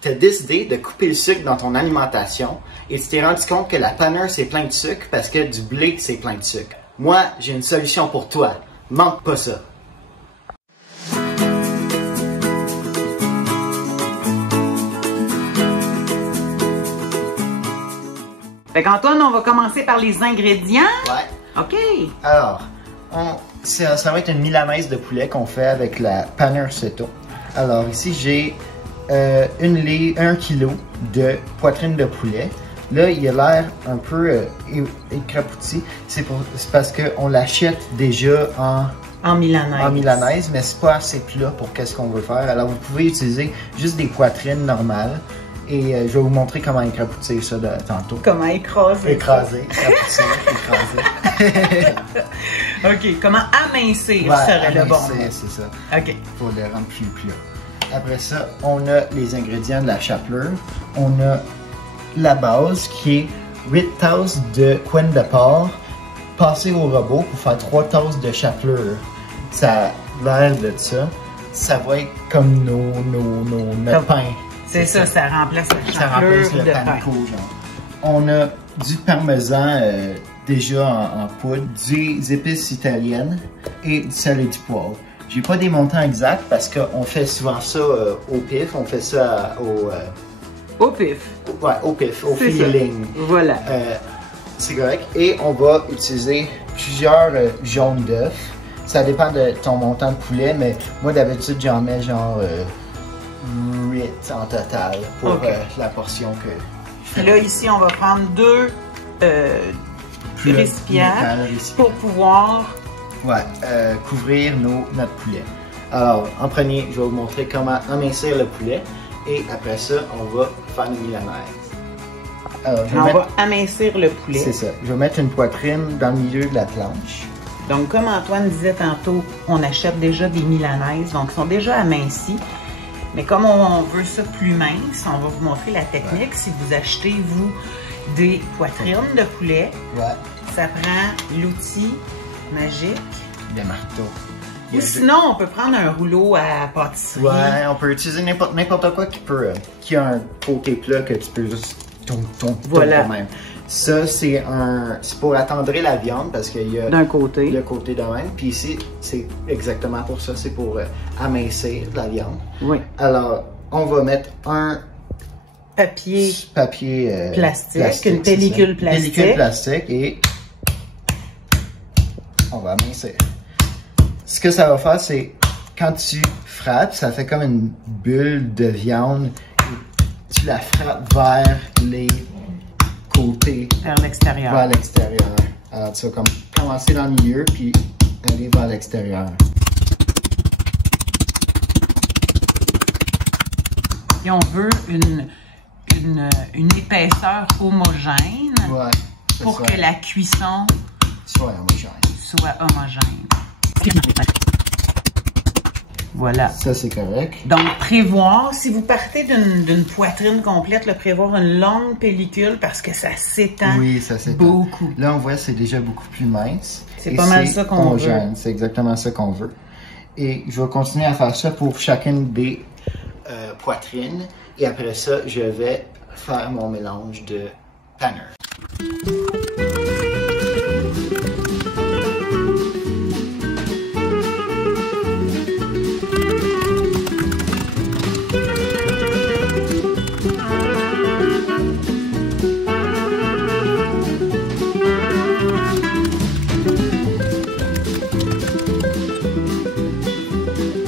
tu as décidé de couper le sucre dans ton alimentation et tu t'es rendu compte que la panure c'est plein de sucre parce que du blé c'est plein de sucre. Moi, j'ai une solution pour toi. Manque pas ça. Fait qu'Antoine, on va commencer par les ingrédients. Ouais. OK. Alors, ça va être une milanaise de poulet qu'on fait avec la panure Seto. Alors ici, j'ai 1 kg de poitrine de poulet. Là, il a l'air un peu écrapouti. C'est parce qu'on l'achète déjà en milanaise, mais c'est pas assez plat pour qu'est-ce qu'on veut faire. Alors, vous pouvez utiliser juste des poitrines normales. Et je vais vous montrer comment écrapoutier ça tantôt. Comment écraser. Écraser, écraser. OK, comment amincir serait le bon mot. C'est ça. OK. Pour le rendre plus plat. Après ça, on a les ingrédients de la chapelure. On a la base qui est 8 tasses de couenne de porc passées au robot pour faire 3 tasses de chapelure. Ça a l'air de ça. Ça va être comme notre pain. C'est ça, ça remplace la chapelure de pain. Genre. On a du parmesan déjà en poudre, des épices italiennes et du sel et du poivre. J'ai pas des montants exacts parce qu'on fait souvent ça au pif, on fait ça au pif. Ouais, au pif, au feeling. Voilà. C'est correct. Et on va utiliser plusieurs jaunes d'œufs. Ça dépend de ton montant de poulet, mais moi d'habitude j'en mets genre 8 en total pour la portion que je fais. Là, ici, on va prendre 2 récipients pour pouvoir couvrir notre poulet. Alors, en premier, je vais vous montrer comment amincir le poulet et après ça, on va faire une milanaise. Alors, on va amincir le poulet. C'est ça. Je vais mettre une poitrine dans le milieu de la planche. Donc, comme Antoine disait tantôt, on achète déjà des milanaises, donc ils sont déjà amincis. Mais comme on veut ça plus mince, on va vous montrer la technique. Si vous achetez, vous, des poitrines de poulet, ça prend l'outil magique. Le marteau. Ou sinon, on peut prendre un rouleau à pâtisserie. Ouais, on peut utiliser n'importe quoi qui a un côté plat que tu peux juste tourner toi-même. Ça, c'est pour attendrir la viande parce qu'il y a le côté de même. Puis ici, c'est exactement pour ça. C'est pour amincir la viande. Oui. Alors, on va mettre un papier plastique, une pellicule plastique. Pellicule plastique et on va amincir. Ce que ça va faire, c'est quand tu frappes, ça fait comme une bulle de viande et tu la frappes vers les côtés. Vers l'extérieur. Vers l'extérieur. Alors, tu vas commencer dans le milieu puis aller vers l'extérieur. Et on veut une épaisseur homogène pour que la cuisson soit homogène. Voilà. Ça, c'est correct. Donc, prévoir, si vous partez d'une poitrine complète, prévoir une longue pellicule parce que ça s'étend beaucoup. Là, on voit que c'est déjà beaucoup plus mince. C'est pas mal ça qu'on veut. C'est exactement ça qu'on veut. Et je vais continuer à faire ça pour chacune des poitrines. Et après ça, je vais faire mon mélange de panure.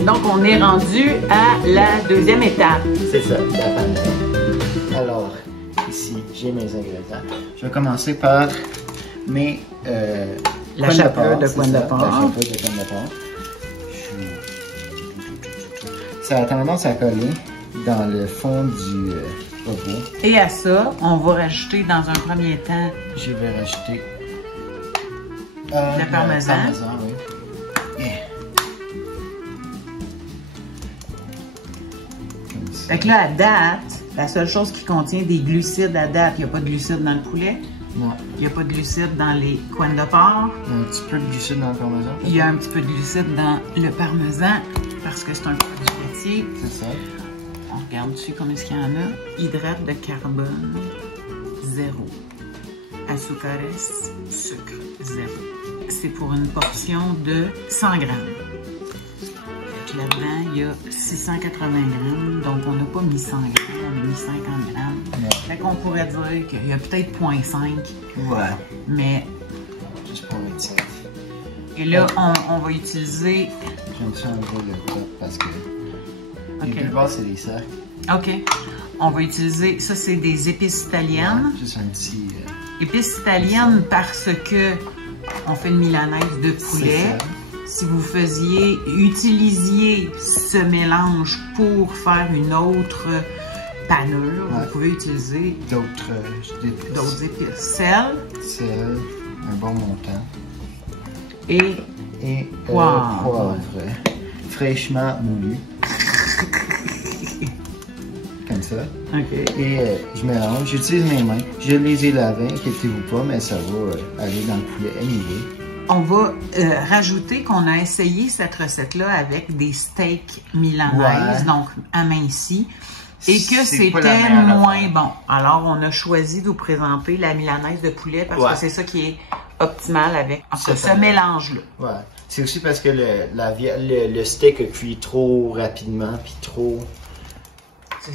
Donc, on est rendu à la deuxième étape. C'est ça, la panure. Alors, ici, j'ai mes ingrédients. Je vais commencer par la chapelure de couenne de porc. Ça a tendance à coller dans le fond du robot. Et à ça, on va rajouter dans un premier temps... Je vais rajouter... le parmesan. Oui. Fait que là, à date, la seule chose qui contient des glucides à date, il n'y a pas de glucides dans le poulet. Non. Il n'y a pas de glucides dans les couennes de porc. Il y a un petit peu de glucides dans le parmesan. Il y a un petit peu de glucides dans le parmesan parce que c'est un produit laitier. C'est ça. On regarde dessus combien est-ce qu'il y en a. Hydrate de carbone, 0. Azúcares, sucre, 0. C'est pour une portion de 100 grammes. Là-dedans, il y a 680 grammes, donc on n'a pas mis 100 grammes, on a mis 50 grammes. Ouais. Fait qu'on pourrait dire qu'il y a peut-être 0,5. Ouais. Mais... juste pour être safe. Et là, on va utiliser... J'aime ça enlever le top parce que... Okay. Les plus bas, c'est des sacs. OK. On va utiliser... Ça, c'est des épices italiennes. Ouais, juste un petit... Épices italiennes parce que on fait une milanaise de poulet. Si vous utilisiez ce mélange pour faire une autre panure, ouais. Vous pouvez utiliser d'autres épices. Sel, un bon montant. Et poivre. Fraîchement moulu. Comme ça. OK. Et je mélange. J'utilise mes mains. Je les ai lavées, inquiétez-vous pas, mais ça va aller dans le poulet anyway. On va rajouter qu'on a essayé cette recette-là avec des steaks milanaises, ouais. Donc amincis, et que c'était moins bon. Alors, on a choisi de vous présenter la milanaise de poulet parce que c'est ça qui est optimal avec ce mélange-là. Ouais. C'est aussi parce que le steak a cuit trop rapidement, puis trop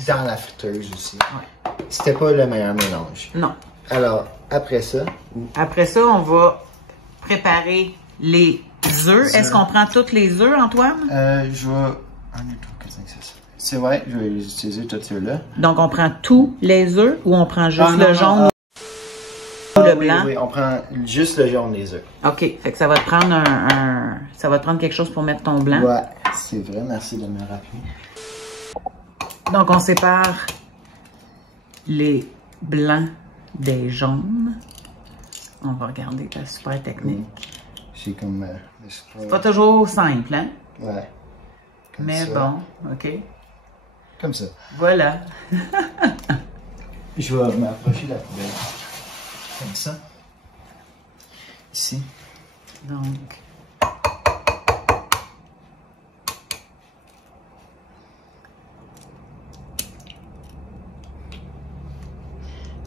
dans la friteuse aussi. Ouais. C'était pas le meilleur mélange. Non. Alors, après ça... Après ça, on va préparer les œufs. Est-ce qu'on prend tous les œufs, Antoine? Je vais... 1, 2, 3, 4, 5, 6. C'est vrai, je vais utiliser tous ceux-là. Donc, on prend tous les œufs ou on prend juste le jaune ou le blanc? Oui, on prend juste le jaune des œufs. OK. Fait que ça va te prendre ça va te prendre quelque chose pour mettre ton blanc. Ouais, c'est vrai. Merci de me rappeler. Donc, on sépare les blancs des jaunes. On va regarder ta super technique. C'est comme... c'est pas toujours simple, hein? Ouais. Mais ça. Bon, OK. Comme ça. Voilà. Je vais m'approcher de la poubelle. Comme ça. Ici. Donc...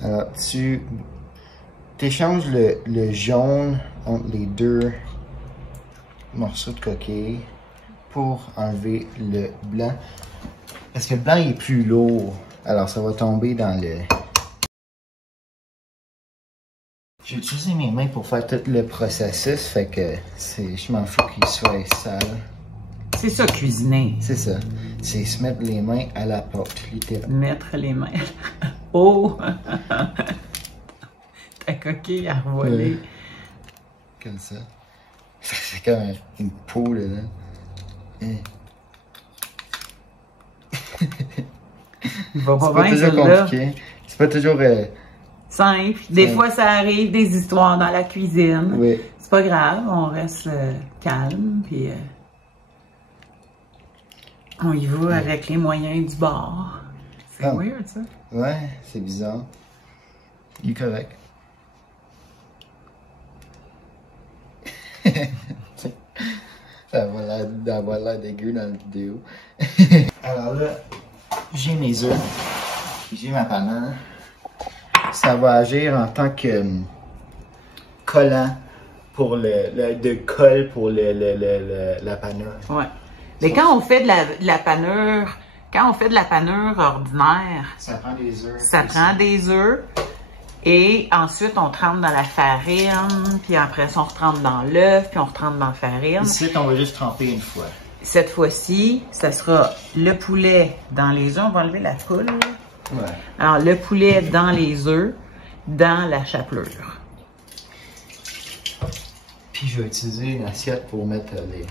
Alors, tu échanges le jaune entre les deux morceaux de coquille pour enlever le blanc. Parce que le blanc il est plus lourd. Alors, ça va tomber dans le... J'ai utilisé mes mains pour faire tout le processus. Fait que je m'en fous qu'il soit sale. C'est ça, cuisiner. C'est ça. C'est se mettre les mains à la porte, littéralement. Mettre les mains. Oh! Ta coquille a revolé. Comme ça. C'est comme une peau là. Il va pas bien celle-là. C'est pas toujours simple. Des fois, ça arrive des histoires dans la cuisine. Oui. C'est pas grave, on reste calme, puis on y va avec les moyens du bord. C'est weird, ça. Ouais, c'est bizarre. Il est correct. Ça va l'air d'avoir l'air dégueu dans la vidéo. Alors là, j'ai mes œufs. J'ai ma panure. Ça va agir en tant que collant pour de colle pour la panure. Ouais. Mais quand on fait de la panure, quand on fait de la panure ordinaire, ça prend des œufs. Ça prend des œufs. Et ensuite, on trempe dans la farine, puis après ça, on retrempe dans l'œuf, puis on retrempe dans la farine. Ici, on va juste tremper une fois. Cette fois-ci, ça sera le poulet dans les œufs. On va enlever la poule. Ouais. Alors, le poulet dans les œufs, dans la chapelure. Puis, je vais utiliser une assiette pour mettre les...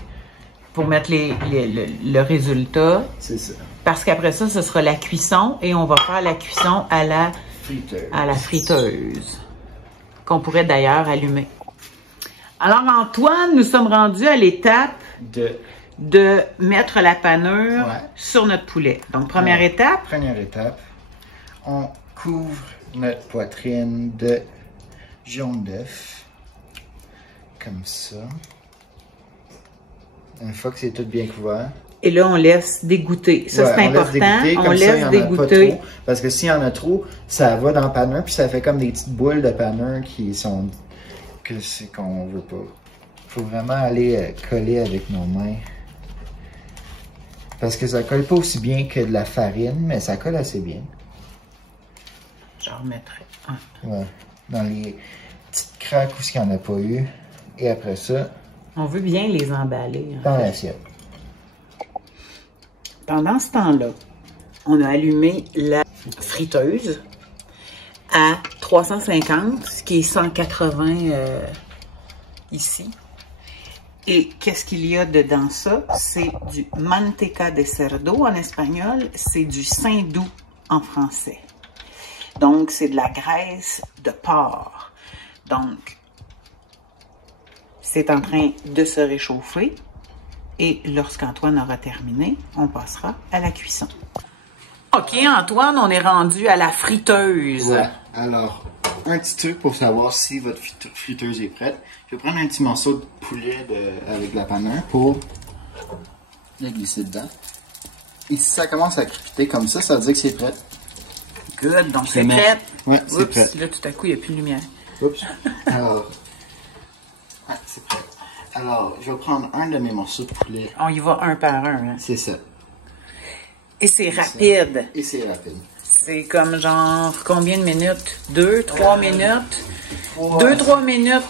Pour mettre le résultat. C'est ça. Parce qu'après ça, ce sera la cuisson et on va faire la cuisson à la friteuse. Qu'on pourrait d'ailleurs allumer. Alors, Antoine, nous sommes rendus à l'étape de mettre la panure sur notre poulet. Donc, première étape. Première étape, on couvre notre poitrine de jaune d'œuf. Comme ça. Une fois que c'est tout bien couvert, Et là, on laisse dégoûter. Ça, Ouais, c'est important. On laisse dégoûter. Parce que s'il y en a trop, ça va dans le paneur, puis ça fait comme des petites boules de paneur qui sont... que c'est qu'on veut pas. Faut vraiment aller coller avec nos mains. Parce que ça colle pas aussi bien que de la farine, mais ça colle assez bien. J'en remettrai un. Ouais. Dans les petites craques où il n'y en a pas eu. Et après ça... On veut bien les emballer. Dans l'assiette. Pendant ce temps-là, on a allumé la friteuse à 350, ce qui est 180 ici. Et qu'est-ce qu'il y a dedans ça? C'est du manteca de cerdo en espagnol, c'est du saindoux en français. Donc, c'est de la graisse de porc. Donc, c'est en train de se réchauffer. Et lorsqu'Antoine aura terminé, on passera à la cuisson. OK, Antoine, on est rendu à la friteuse. Ouais. Alors, un petit truc pour savoir si votre friteuse est prête. Je vais prendre un petit morceau de poulet avec de la panure pour le glisser dedans. Et si ça commence à crépiter comme ça, ça veut dire que c'est prêt. Good, donc c'est prêt. Ouais, c'est prêt. Là, tout à coup, il n'y a plus de lumière. Oups. Alors, ouais, c'est prêt. Alors, je vais prendre un de mes morceaux de poulet. On y va un par un. Hein? C'est ça. Et c'est rapide. Et c'est rapide. C'est comme genre combien de minutes? 2, 3 minutes? 2, 3 minutes.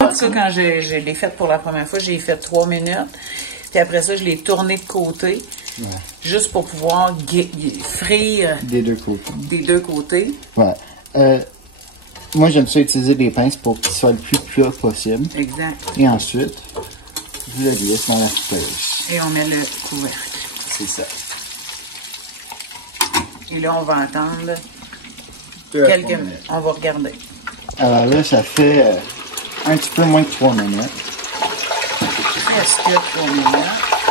En tout cas, quand je l'ai fait pour la première fois, j'ai fait 3 minutes. Puis après ça, je l'ai tourné de côté. Ouais. Juste pour pouvoir frire des deux côtés. Des deux côtés. Ouais. Moi, j'aime ça utiliser des pinces pour qu'il soit le plus plat possible. Exact. Et ensuite, je le glisse dans la friteuse. Et on met le couvercle. C'est ça. Et là, on va attendre quelques minutes. On va regarder. Alors là, ça fait un petit peu moins de 3 minutes. Presque 3 minutes.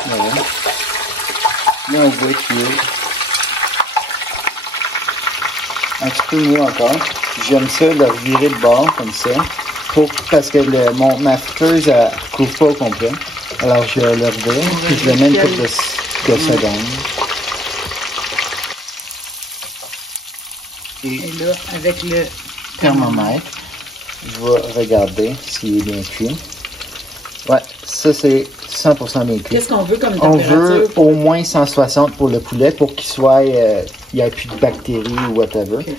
Voilà. Là, on voit qu'il est un petit peu mieux encore. J'aime ça le revirer de bord comme ça. Parce que ma friteuse ne couvre pas au complet. Alors je le revire puis je le mets une couple de secondes. Et là, avec le thermomètre, je vais regarder s'il est bien cuit. Ouais, ça c'est 100% bien cuit. Qu'est-ce qu'on veut comme température? On veut au moins 160 pour le poulet pour qu'il soit, il n'y ait plus de bactéries ou whatever. Okay.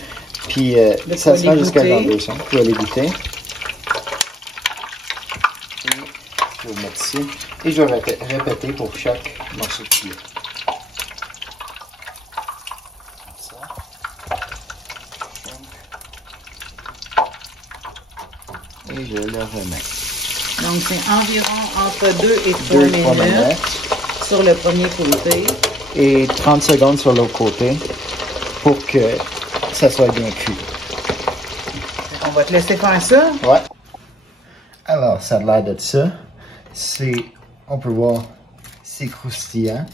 Puis ça se fait jusqu'à 200. Je vais les goûter. Je vais le mettre ici. Et je vais répéter pour chaque morceau de poulet. Et je le remets. Donc, c'est environ entre 2 et 3 minutes sur le premier côté. Et 30 secondes sur l'autre côté pour que ça soit bien cuit. On va te laisser faire ça? Ouais. Alors, ça a l'air de ça. On peut voir, c'est croustillant.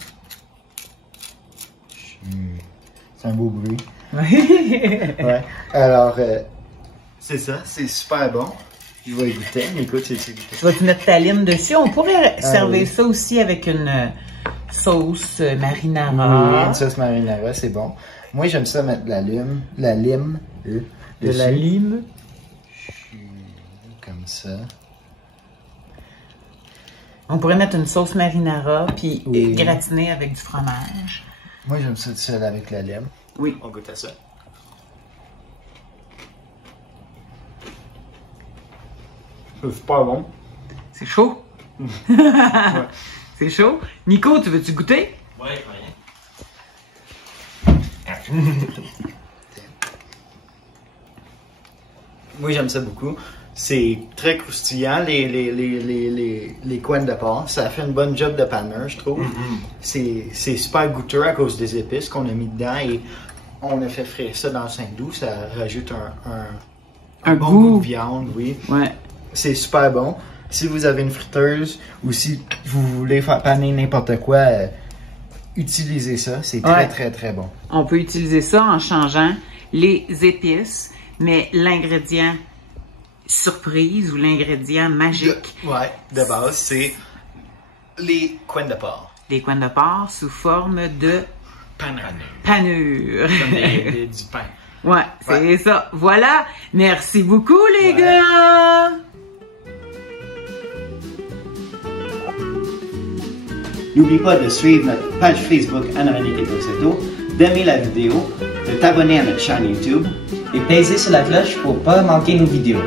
C'est un beau bruit. Ouais. Alors, c'est ça, c'est super bon. Je vais goûter. Écoute, c'est goûté. Tu vas te mettre ta lime dessus. On pourrait servir ça aussi avec une sauce marinara. Oui, une sauce marinara, c'est bon. Moi, j'aime ça mettre de la lime. De la lime. Comme ça. On pourrait mettre une sauce marinara puis gratiner avec du fromage. Moi, j'aime ça tout seul avec la lime. Oui. On goûte à ça. C'est super bon. C'est chaud. Ouais. C'est chaud. Nico, tu veux-tu goûter? Oui, rien. Moi, j'aime ça beaucoup. C'est très croustillant, les coins de porc. Ça fait une bonne job de paneur, je trouve. C'est super goûteux à cause des épices qu'on a mis dedans et on a fait frire ça dans le saindoux. Ça rajoute un bon goût de viande, oui. Ouais. C'est super bon. Si vous avez une friteuse ou si vous voulez faire paner n'importe quoi, utilisez ça. C'est très bon. On peut utiliser ça en changeant les épices, mais l'ingrédient surprise ou l'ingrédient magique. De base, c'est les coins de porc. des coins de porc sous forme de panure. Comme du pain. Ouais, c'est ça. Voilà. Merci beaucoup, les gars. N'oublie pas de suivre notre page Facebook Anne-Renée Keto, d'aimer la vidéo, de t'abonner à notre chaîne YouTube et peser sur la cloche pour pas manquer nos vidéos.